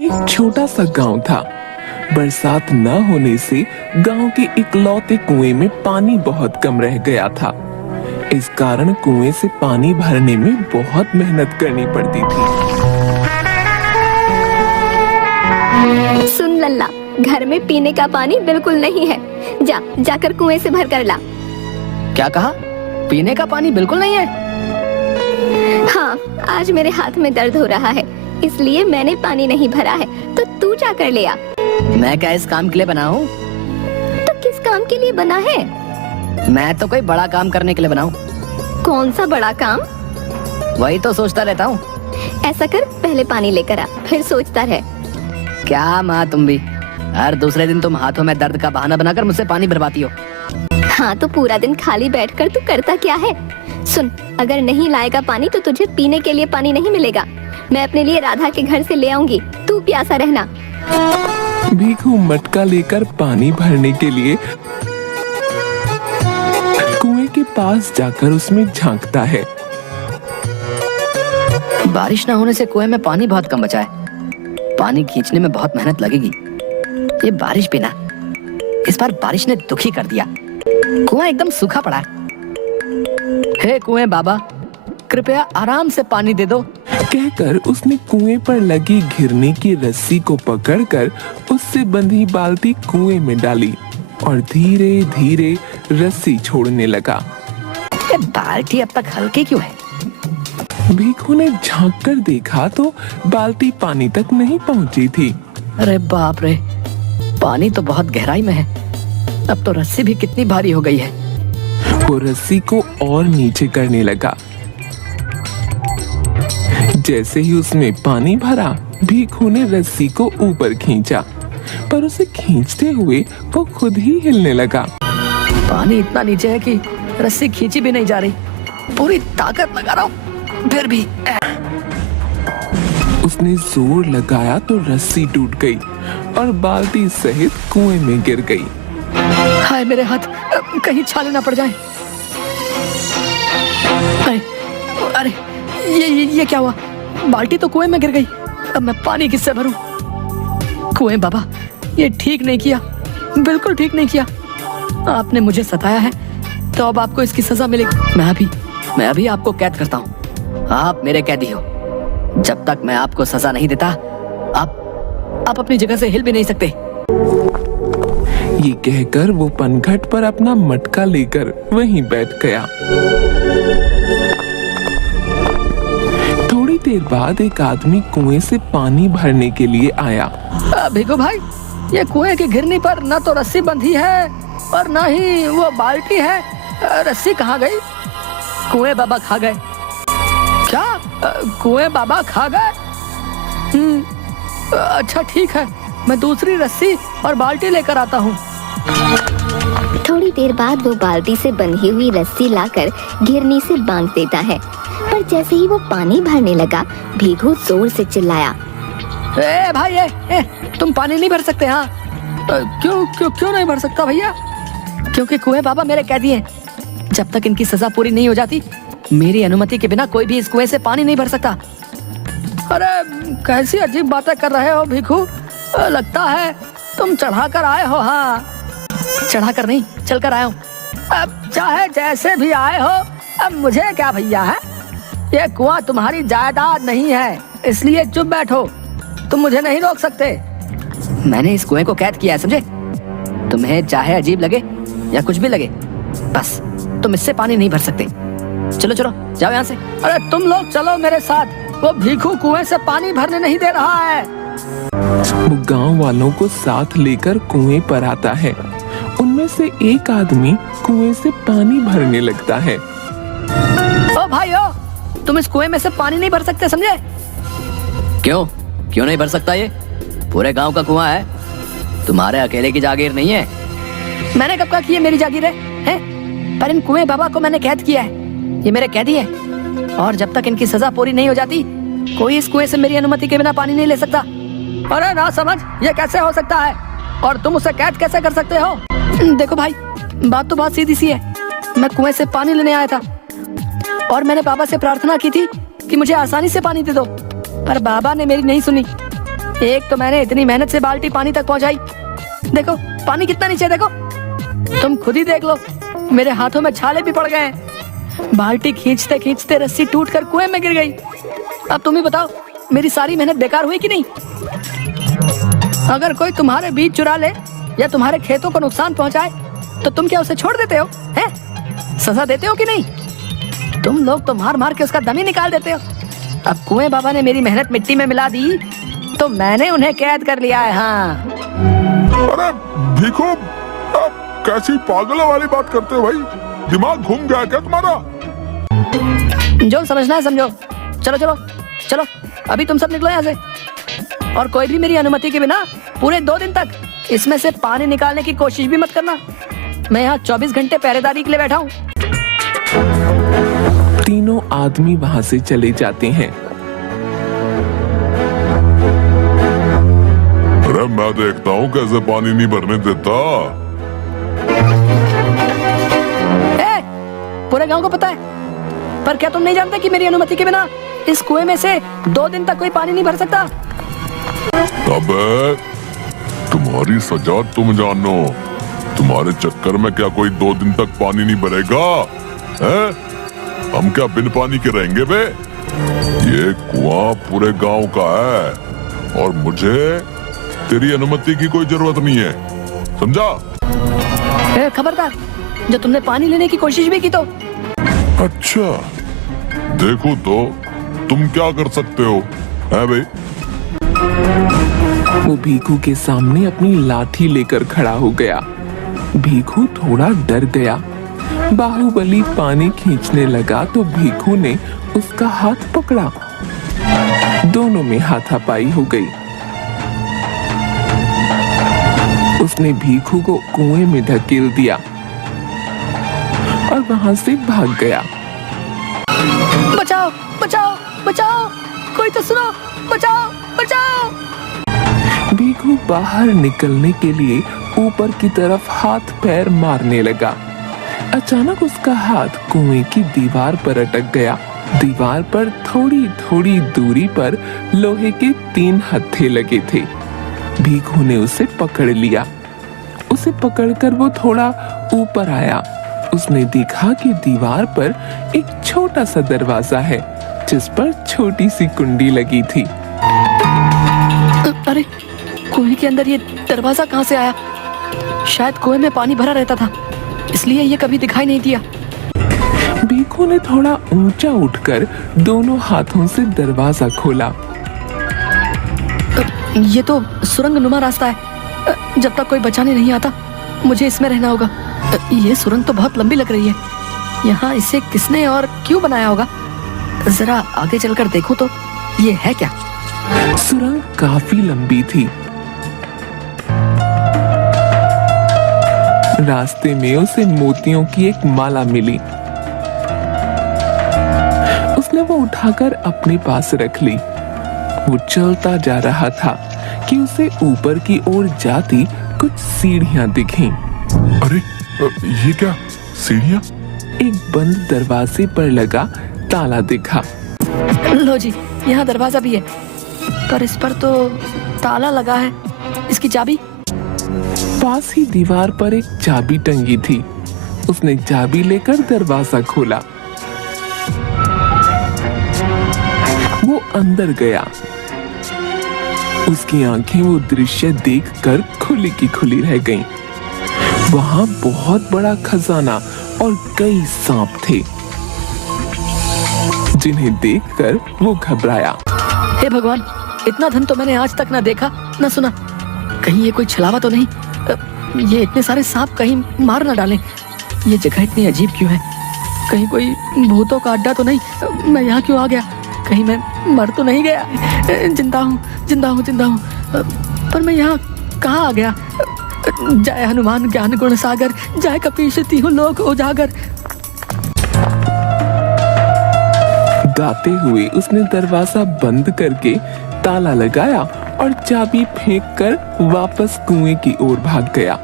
एक छोटा सा गांव था। बरसात न होने से गांव के इकलौते कुएं में पानी बहुत कम रह गया था। इस कारण कुएं से पानी भरने में बहुत मेहनत करनी पड़ती थी। सुन लल्ला, घर में पीने का पानी बिल्कुल नहीं है। जाकर कुएं से भर कर ला। क्या कहा? पीने का पानी बिल्कुल नहीं है? हाँ, आज मेरे हाथ में दर्द हो रहा है, इसलिए मैंने पानी नहीं भरा है। तो तू जाकर ले आ। मैं क्या इस काम के लिए बना हूँ? तो किस काम के लिए बना है? मैं तो कोई बड़ा काम करने के लिए बना हूँ। कौन सा बड़ा काम? वही तो सोचता रहता हूँ। ऐसा कर, पहले पानी लेकर आ, फिर सोचता रह। क्या माँ तुम भी, हर दूसरे दिन तुम हाथों में दर्द का बहाना बनाकर मुझसे पानी भरवाती हो। हाँ, तो पूरा दिन खाली बैठकर तू करता क्या है? सुन, अगर नहीं लाएगा पानी तो तुझे पीने के लिए पानी नहीं मिलेगा। मैं अपने लिए राधा के घर से ले आऊंगी, तू प्यासा रहना। भीखू मटका लेकर पानी भरने के लिए कुएं के पास जाकर उसमें झांकता है। बारिश ना होने से कुएं में पानी बहुत कम बचा है। पानी खींचने में बहुत मेहनत लगेगी। ये बारिश भी ना, इस बार बारिश ने दुखी कर दिया। कुआं एकदम सूखा पड़ा है। हे कुएं बाबा, कृपया आराम से पानी दे दो। कहकर उसने कुएं पर लगी घिरनी की रस्सी को पकड़कर उससे बंधी बाल्टी कुएं में डाली और धीरे धीरे रस्सी छोड़ने लगा। ये बाल्टी अब तक हल्की क्यों है? भीखू ने झांक कर देखा तो बाल्टी पानी तक नहीं पहुंची थी। अरे बाप रे, पानी तो बहुत गहराई में है। अब तो रस्सी भी कितनी भारी हो गई है। वो रस्सी को और नीचे करने लगा। जैसे ही उसमें पानी भरा, भीखू ने रस्सी को ऊपर खींचा, पर उसे खींचते हुए वो खुद ही हिलने लगा। पानी इतना नीचे है कि रस्सी खींची भी नहीं जा रही। पूरी ताकत लगा रहा हूँ, फिर भी। उसने जोर लगाया तो रस्सी टूट गई और बाल्टी सहित कुएं में गिर गई। हाय मेरे हाथ, कहीं छाले ना पड़ जाएं। अरे अरे, ये क्या हुआ? बाल्टी तो कुएं में गिर गई। अब मैं पानी किससे भरूं? कुएं बाबा, ये ठीक नहीं किया, बिल्कुल ठीक नहीं किया। आपने मुझे सताया है तो अब आपको इसकी सजा मिलेगी। मैं अभी आपको कैद करता हूँ। आप मेरे कैदी हो। जब तक मैं आपको सजा नहीं देता, आप अपनी जगह से हिल भी नहीं सकते। ये कहकर वो पनघट पर अपना मटका लेकर वहीं बैठ गया। थोड़ी देर बाद एक आदमी कुएं से पानी भरने के लिए आया। भिखू भाई, ये कुएं की घिरनी पर न तो रस्सी बंधी है और न ही वो बाल्टी है। रस्सी कहाँ गई? कुएं बाबा खा गए। क्या? कुएं बाबा खा गए? अच्छा ठीक है, मैं दूसरी रस्सी और बाल्टी लेकर आता हूँ। थोड़ी देर बाद वो बाल्टी से बंधी हुई रस्सी लाकर घिरनी से बांध देता है, पर जैसे ही वो पानी भरने लगा, भीखू जोर से चिल्लाया। ए भाई, तुम पानी नहीं भर सकते? हाँ, क्यों नहीं भर सकता भैया? क्योंकि कुएं बाबा मेरे कैदी हैं। जब तक इनकी सजा पूरी नहीं हो जाती, मेरी अनुमति के बिना कोई भी इस कुएं से पानी नहीं भर सकता। अरे कैसी अजीब बातें कर रहे हो भीखू, लगता है तुम चढ़ा कर आए हो। हाँ, चढ़ा कर नहीं, चल कर आया हूँ। अब चाहे जैसे भी आए हो, अब मुझे क्या भैया है। ये कुआं तुम्हारी जायदाद नहीं है, इसलिए चुप बैठो। तुम मुझे नहीं रोक सकते। मैंने इस कुएं को कैद किया है, समझे? तुम्हें चाहे अजीब लगे या कुछ भी लगे, बस तुम इससे पानी नहीं भर सकते। चलो चलो, जाओ यहाँ से। अरे तुम लोग चलो मेरे साथ, वो भीखू कुएं से पानी भरने नहीं दे रहा है। वो गांव वालों को साथ लेकर कुएं पर आता है। उनमें से एक आदमी कुएं से पानी भरने लगता है। ओ भाइयों, तुम इस कुएं में से पानी नहीं भर सकते, समझे? क्यों नहीं भर सकता? ये पूरे गांव का कुआं है, तुम्हारे अकेले की जागीर नहीं है। मैंने कब कहा कि ये मेरी जागीर है? पर इन कुएं बाबा को मैंने कैद किया है। ये मेरे कैदी हैं और जब तक इनकी सजा पूरी नहीं हो जाती, कोई इस कुएं से मेरी अनुमति के बिना पानी नहीं ले सकता। अरे ना समझ, ये कैसे हो सकता है? और तुम उसे कैद कैसे कर सकते हो? देखो भाई, बात तो बहुत सीधी सी है। मैं कुएं से पानी लेने आया था और मैंने बाबा से प्रार्थना की थी कि मुझे आसानी से पानी दे दो, पर बाबा ने मेरी नहीं सुनी। एक तो मैंने इतनी मेहनत से बाल्टी पानी तक पहुंचाई, देखो पानी कितना नीचे है, देखो तुम खुद ही देख लो, मेरे हाथों में छाले भी पड़ गए हैं। बाल्टी खींचते खींचते रस्सी टूटकर कुएं में गिर गई। अब तुम ही बताओ, मेरी सारी मेहनत बेकार हुई कि नहीं? अगर कोई तुम्हारे बीज चुरा ले या तुम्हारे खेतों को नुकसान पहुंचाए तो तुम क्या उसे छोड़ देते हो? हैं? सजा देते हो कि नहीं? तुम लोग तो मार मार के उसका दम ही निकाल देते हो। अब कुएं बाबा ने मेरी मेहनत मिट्टी में मिला दी तो मैंने उन्हें कैद कर लिया है। हाँ। अरे भीखू, आप कैसी पागलों वाली बात करते हो भाई? दिमाग घूम गया क्या तुम्हारा? जो समझना है समझो। चलो चलो चलो, अभी तुम सब निकलो यहाँ से, और कोई भी मेरी अनुमति के बिना पूरे 2 दिन तक इसमें से पानी निकालने की कोशिश भी मत करना। मैं यहाँ 24 घंटे पहरेदारी के लिए बैठा हूँ। तीनों आदमी वहां से चले जाते हैं। अरे मैं देखता हूँ कैसे पानी नहीं भरने देता। पूरे गांव को पता है, पर क्या तुम नहीं जानते कि मेरी अनुमति के बिना इस कुएं में से 2 दिन तक कोई पानी नहीं भर सकता? अबे तुम्हारी सजा तुम जानो। तुम्हारे चक्कर में क्या कोई 2 दिन तक पानी नहीं भरेगा? हैं? हम क्या बिन पानी के रहेंगे बे? ये कुआं पूरे गांव का है और मुझे तेरी अनुमति की कोई जरूरत नहीं है, समझा? खबरदार, जो तुमने पानी लेने की कोशिश भी की तो। अच्छा, देखो तो तुम क्या कर सकते हो, है भाई? वो भीखू के सामने अपनी लाठी लेकर खड़ा हो गया। भीखू थोड़ा डर गया। बाहुबली पानी खींचने लगा तो भीखू ने उसका हाथ पकड़ा। दोनों में हाथापाई हो गई। उसने भीखू को कुएं में धकेल दिया और वहां से भाग गया। बचाओ बचाओ बचाओ, कोई तो सुनो, बचाओ बचाओ। भीखू बाहर निकलने के लिए ऊपर की तरफ हाथ पैर मारने लगा। अचानक उसका हाथ कुएं की दीवार पर अटक गया। दीवार पर थोड़ी थोड़ी दूरी पर लोहे के 3 हत्थे लगे थे। भीखू ने उसे पकड़ लिया। उसे पकड़कर वो थोड़ा ऊपर आया। उसने देखा कि दीवार पर एक छोटा सा दरवाजा है जिस पर छोटी सी कुंडी लगी थी। अरे कुएं के अंदर ये दरवाजा कहाँ से आया? शायद कुएं में पानी भरा रहता था, इसलिए ये कभी दिखाई नहीं दिया। भीखू ने थोड़ा ऊंचा उठकर दोनों हाथों से दरवाजा खोला। ये तो सुरंग नुमा रास्ता है। जब तक कोई बचाने नहीं आता मुझे इसमें रहना होगा। ये सुरंग तो बहुत लंबी लग रही है। यहाँ इसे किसने और क्यों बनाया होगा? जरा आगे चलकर देखूं तो ये है क्या? सुरंग काफी लंबी थी। रास्ते में उसे मोतियों की एक माला मिली। उसने वो उठाकर अपने पास रख ली। वो चलता जा रहा था कि उसे ऊपर की ओर जाती कुछ सीढ़ियां दिखीं। अरे ये क्या सीढ़ियां? एक बंद दरवाजे पर लगा ताला दिखा। लो जी, यहाँ दरवाजा भी है, पर इस पर तो ताला लगा है। इसकी चाबी? पास ही दीवार पर एक चाबी टंगी थी। उसने चाबी लेकर दरवाजा खोला। वो अंदर गया। उसकी आंखें वो दृश्य देखकर खुली की खुली रह गईं। वहां बहुत बड़ा खजाना और कई सांप थे जिन्हें देखकर वो घबराया। हे भगवान, इतना धन तो मैंने आज तक ना देखा ना सुना। कहीं ये कोई छलावा तो नहीं? ये इतने सारे सांप कहीं मार ना डालें। ये जगह इतनी अजीब क्यों है? कहीं कोई भूतों का अड्डा तो नहीं? मैं यहाँ क्यों आ गया? कहीं मैं मर तो नहीं गया? जिंदा हूँ जिंदा हूँ जिंदा हूँ, पर मैं यहाँ कहाँ आ गया? जय हनुमान ज्ञान गुण सागर, जय कपीश तिहु लोक उजागर। गाते हुए उसने दरवाजा बंद करके ताला लगाया और चाबी फेंककर वापस कुएं की ओर भाग गया।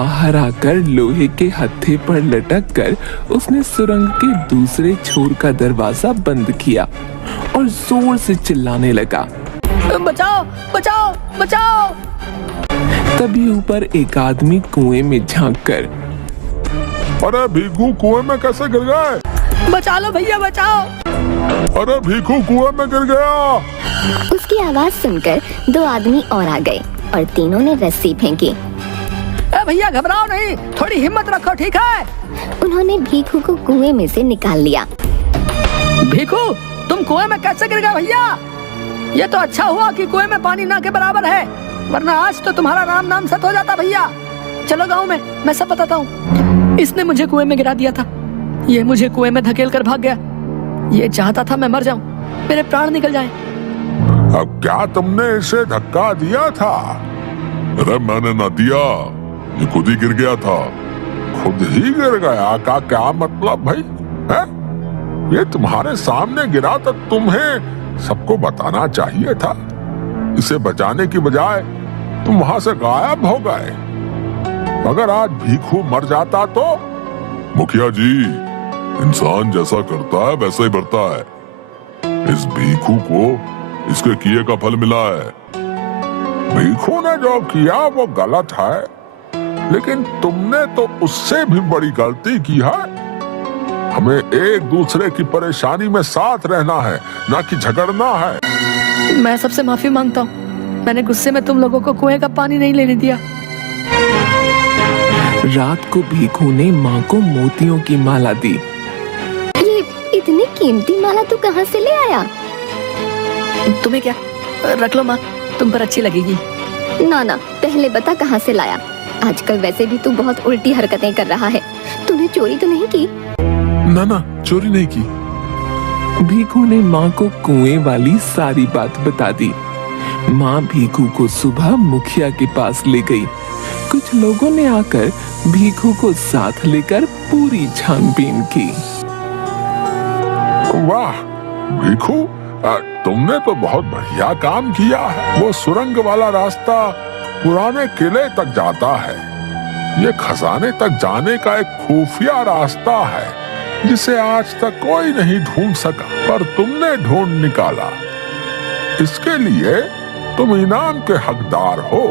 बाहर आकर लोहे के हत्थे पर लटक कर उसने सुरंग के दूसरे छोर का दरवाजा बंद किया और जोर से चिल्लाने लगा, बचाओ बचाओ बचाओ। तभी ऊपर एक आदमी कुएं में झांक कर, अरे भीखू कुएं में कैसे गिर गए? बचा लो भैया बचाओ। अरे भीखू कुएं में गिर गया। उसकी आवाज सुनकर दो आदमी और आ गए और तीनों ने रस्सी फेंकी। भैया घबराओ नहीं, थोड़ी हिम्मत रखो, ठीक है? उन्होंने भीखू को कुएं में से निकाल लिया। भीखू तुम कुएं में कैसे गिर गए भैया? ये तो अच्छा हुआ कि कुएं में पानी ना के बराबर है, वरना आज तो तुम्हारा राम नाम सत हो जाता भैया। चलो गाँव में मैं सब बताता हूँ। इसने मुझे कुएं में गिरा दिया था, ये मुझे कुएं में धकेल कर भाग गया। ये चाहता था मैं मर जाऊं, मेरे प्राण निकल जाएं। अब क्या तुमने इसे धक्का दिया था? अरे मैंने ना दिया, ये खुद ही गिर गया था। खुद ही गिर गया का क्या मतलब भाई है? ये तुम्हारे सामने गिरा तो तुम्हें सबको बताना चाहिए था। इसे बचाने की बजाय तुम वहां से गायब हो गए। अगर आज भीखू मर जाता तो? मुखिया जी, इंसान जैसा करता है वैसा ही बढ़ता है। इस भीखू को इसके किए का फल मिला है। भीखू ने जो किया वो गलत है, लेकिन तुमने तो उससे भी बड़ी गलती की है। हमें एक दूसरे की परेशानी में साथ रहना है, ना कि झगड़ना है। मैं सबसे माफी मांगता हूँ, मैंने गुस्से में तुम लोगों को कुएं का पानी नहीं लेने दिया। रात को भीखू ने माँ को मोतियों की माला दी। ये इतनी कीमती माला तू कहाँ से ले आया? तुम्हें क्या, रख लो माँ, तुम पर अच्छी लगेगी। ना ना, पहले बता कहाँ से लाया। आजकल वैसे भी तू बहुत उल्टी हरकतें कर रहा है। तूने चोरी तो नहीं की? ना, चोरी नहीं की। भीखू ने माँ को कुएं वाली सारी बात बता दी। माँ भीखू को सुबह मुखिया के पास ले गई। कुछ लोगों ने आकर भीखू को साथ लेकर पूरी छानबीन की। वाह भीखू, तुमने तो बहुत बढ़िया काम किया है। वो सुरंग वाला रास्ता पुराने किले तक जाता है। ये खजाने तक जाने का एक खुफिया रास्ता है, जिसे आज तक कोई नहीं ढूंढ सका, पर तुमने ढूंढ निकाला। इसके लिए तुम इनाम के हकदार हो।